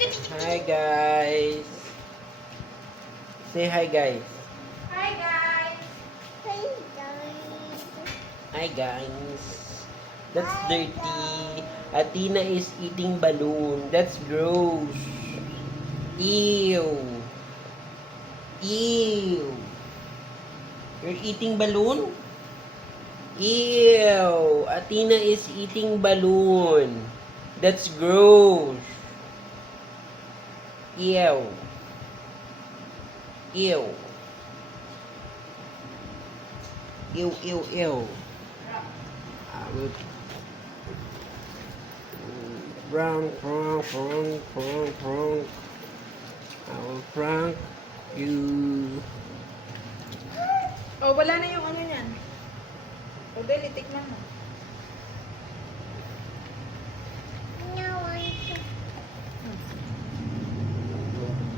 Hi guys. Say hi guys. Hi guys. Hi guys. That's dirty. Athena is eating balloon. That's gross. Ew. Ew. You're eating balloon? Ew. Athena is eating balloon. That's gross. Ew. Ew. Ew, ew, ew. I will prank. I will prank you. Oh, wala na yung ano niyan. O, dali, tikman mo.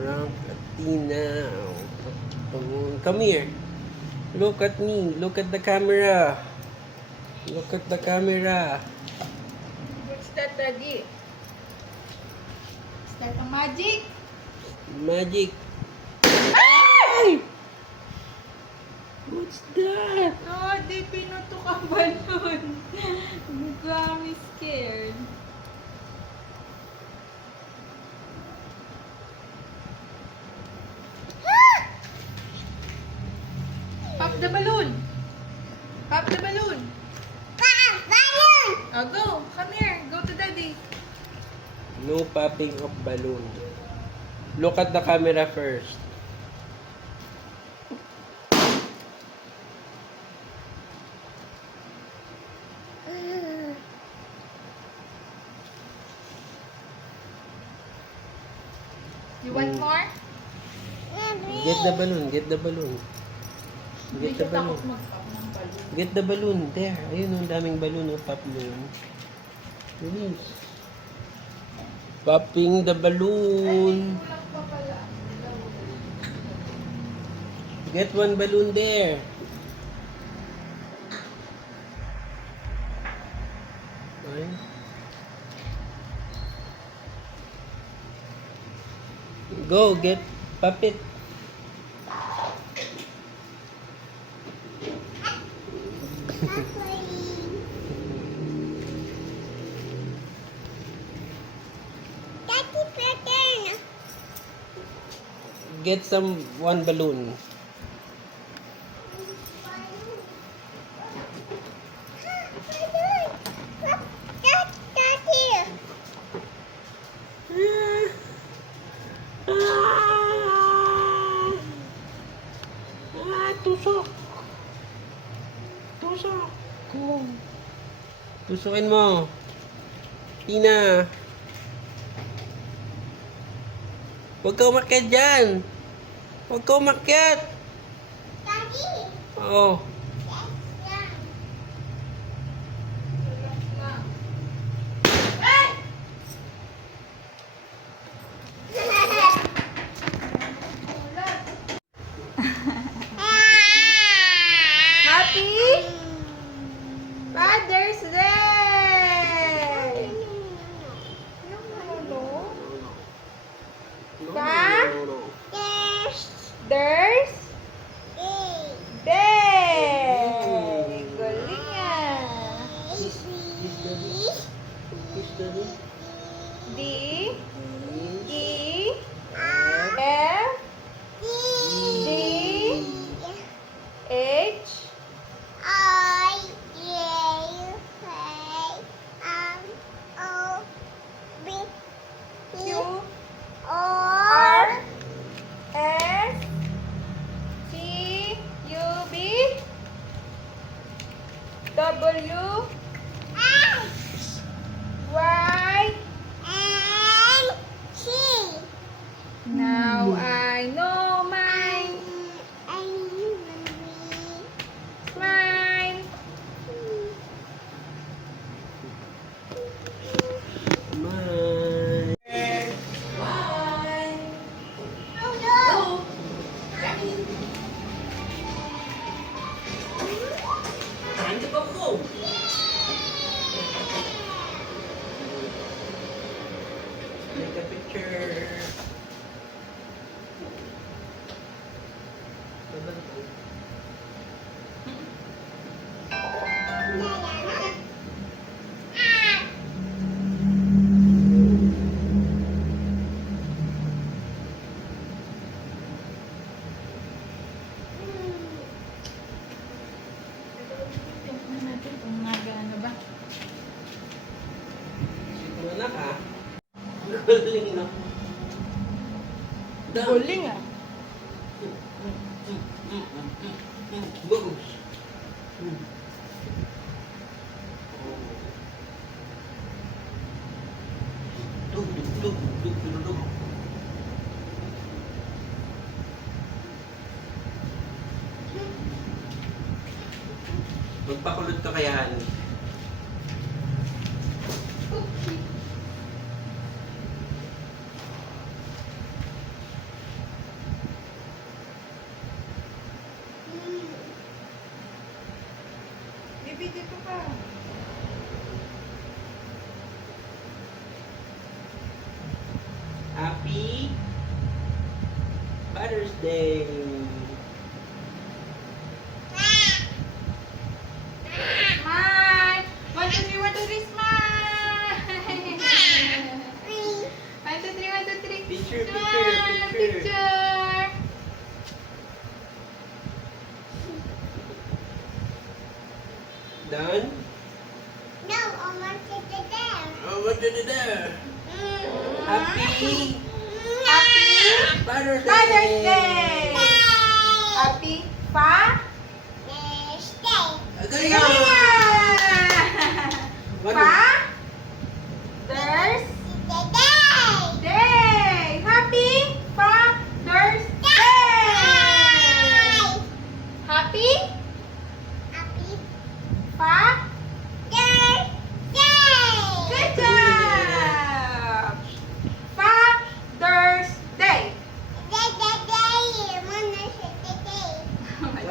Prank Athena. Come here. Look at me. Look at the camera. Look at the camera. What's that, Daddy? Is that a magic? Magic. Ay! What's that? Oh, di pinutok ang balon. I'm scared. Pop the balloon. Pop the balloon. Oh, go. Come here. Go to Daddy. No popping of balloon. Look at the camera first. You want more? Get the balloon. Get the balloon. Get the balloon. mag-pop ng balloon. Get the balloon. There. Ayun, ang daming balloon. Pop mo yun. Release. Popping the balloon. Kulang pa pala. Get one balloon there. Ay. Go, pop it. Get one balloon. Tusok. Tusok. Tusukin mo. Tina. Huwag ka umakyat dyan. Huwag ka umakyat. Oo. Happy Father's Day! There's Day! Picture. Tingnan natin kung nagana ba. Muna ka. Galing na. Guling ah. Bagus. Dug, dug, dug, dug, dug, dug. Magpakulot ka kaya, Hani. Bibi, dito ka. Happy Father's Day! Smile! 1, 2, 3, 1, 2, 3, smile! 1, 2, 3, 1, 2, 3. Picture, Smile! picture. Picture! Done? No, I want to do that. Oh, what did it there? Happy Happy Father's Day! Father's Day! Happy Pa? Stay. Ganyan! What Pa? There's Day! Happy Father's Day! Happy Pa? Good job! Father's Day!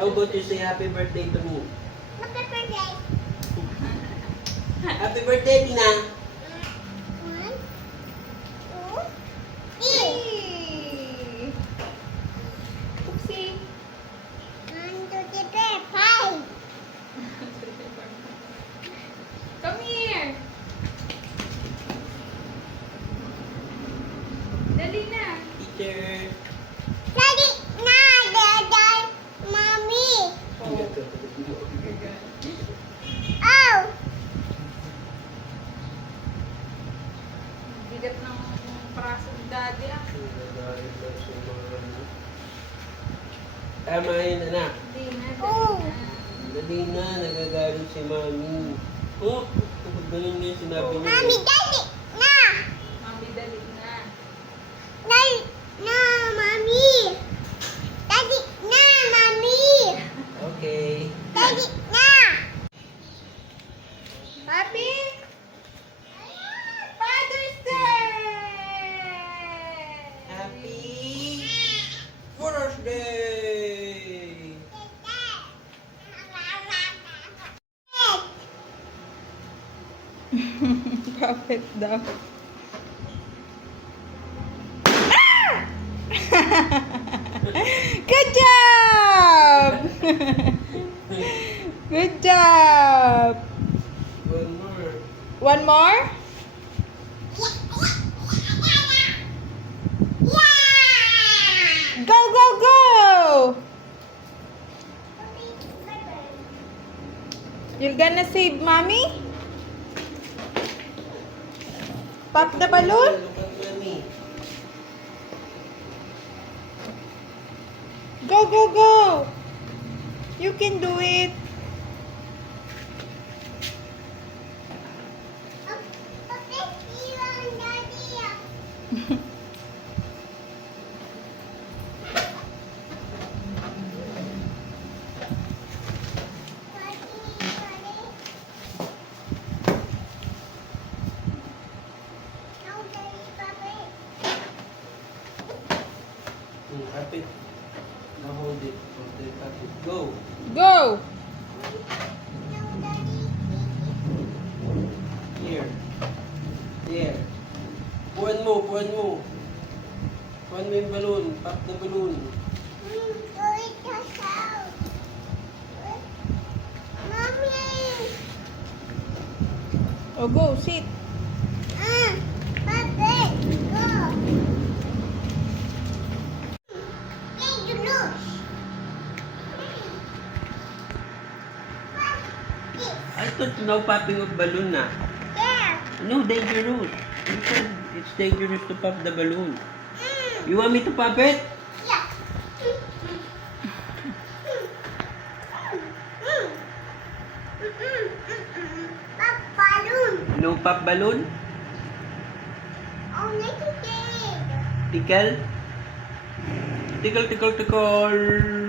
How about you say happy birthday to me? Happy birthday, Tina! Hey! Oopsie! Come here! Dali na! Teacher! Bigat ng praso ni Daddy ah. Tama yun, anak. Di na, Oh. Dali na, nagagalit si Mami. Oh, kapag ganun nga yung sinabi niya. Mami, dali na! Mami, dali na. Dali na, Mami! Dali na, Mami! Okay. Dali na! Happy Father's Day! Happy Father's Day! Puppet daw. Good job! Good job! One more. One more? Go, go, go! You're gonna save mommy? Pop the balloon? Look at Mami. Go, go, go! You can do it. Happy. Now hold it. Hold it. Happy. Go. Go! Here. There. One more. mo, kuhan mo. Kuhan mo yung balloon. Pop the balloon. Go eat the cow. Mommy. Oh, go, sit. Papi, go. Dangerous. I thought no popping of balloon na. Yeah. No, dangerous. You said it's dangerous to pop the balloon. You want me to pop it? Yeah. Balloon. No pop balloon? Only today. Tickle? Tickle, tickle, tickle.